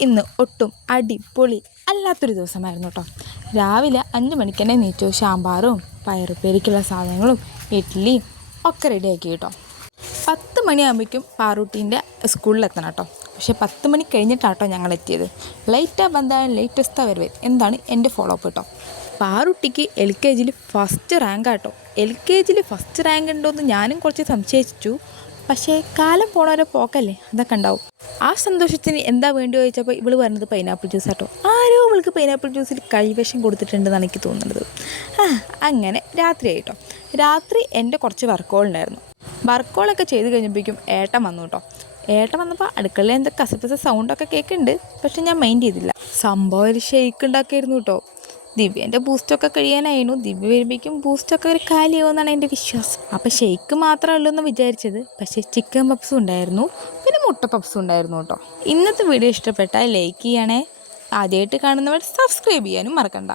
ഇന്ന് ഒട്ടും അടിപൊളി അല്ലാത്തൊരു ദിവസമായിരുന്നു കേട്ടോ. രാവിലെ അഞ്ച് മണിക്ക് തന്നെ നീറ്റു സാമ്പാറും പയറുപ്പേരിക്കുള്ള സാധനങ്ങളും ഇഡ്ഡലിയും ഒക്കെ റെഡിയാക്കി കേട്ടോ. പത്ത് മണിയാകുമ്പോഴേക്കും പാറൂട്ടീന്റെ സ്കൂളിലെത്തണം കേട്ടോ. പക്ഷേ പത്ത് മണി കഴിഞ്ഞിട്ടാട്ടോ ഞങ്ങൾ എത്തിയത്. ലൈറ്റാ ബന്ധാണ് ലേറ്റസ്റ്റാ വരവ്. എന്താണ് എന്റെ ഫോളോ അപ്പ് കേട്ടോ. പാറുട്ടിക്ക് എൽ കെ ജിയിൽ ഫസ്റ്റ് റാങ്ക് ആട്ടോ എൽ കെ ജിയിൽ ഫസ്റ്റ് റാങ്ക് ഉണ്ടോ എന്ന് ഞാനും കുറച്ച് സംശയിച്ചു. പക്ഷേ കാലം പോണവരെ പോക്കല്ലേ? അതൊക്കെ ഉണ്ടാവും. ആ സന്തോഷത്തിന് എന്താ വേണ്ടി ചോദിച്ചപ്പോൾ ഇവൾ പറഞ്ഞത് പൈനാപ്പിൾ ജ്യൂസ് ആട്ടോ. ആരോ ഇവൾക്ക് പൈനാപ്പിൾ ജ്യൂസിൽ കൈവശം കൊടുത്തിട്ടുണ്ടെന്നാണ് എനിക്ക് തോന്നുന്നത്. ആ അങ്ങനെ രാത്രിയായിട്ടോ രാത്രി എന്റെ കുറച്ച് വർക്കോളുണ്ടായിരുന്നു വർക്കോളൊക്കെ ചെയ്ത് കഴിഞ്ഞപ്പോഴേക്കും ഏട്ടൻ വന്നു കേട്ടോ. ഏട്ടൻ വന്നപ്പോൾ അടുക്കളയിൽ എന്തൊക്കെ കസപ്പിച്ച സൗണ്ടൊക്കെ കേൾക്കുന്നുണ്ട് പക്ഷെ ഞാൻ മൈൻഡ് ചെയ്തില്ല. സംഭവം ഒരു ഷെയ്ക്ക് ഉണ്ടാക്കിയിരുന്നു കേട്ടോ. ദിവ്യേന്റെ ബൂസ്റ്റൊക്കെ കഴിയാനായിരുന്നു. ദിവ്യ വരുമ്പോഴേക്കും ബൂസ്റ്റൊക്കെ ഒരു കാലിയാവുമെന്നാണ് എന്റെ വിശ്വാസം. അപ്പോൾ ഷെയ്ക്ക് മാത്രമേ ഉള്ളൂ എന്ന് വിചാരിച്ചത്. പക്ഷേ ചിക്കൻ പപ്സും ഉണ്ടായിരുന്നു. പിന്നെ മുട്ട പപ്സും ഉണ്ടായിരുന്നു കേട്ടോ. ഇന്നത്തെ വീഡിയോ ഇഷ്ടപ്പെട്ടാൽ ലൈക്ക് ചെയ്യണേ. ആദ്യമായിട്ട് കാണുന്നവർ സബ്സ്ക്രൈബ് ചെയ്യാനും മറക്കണ്ട.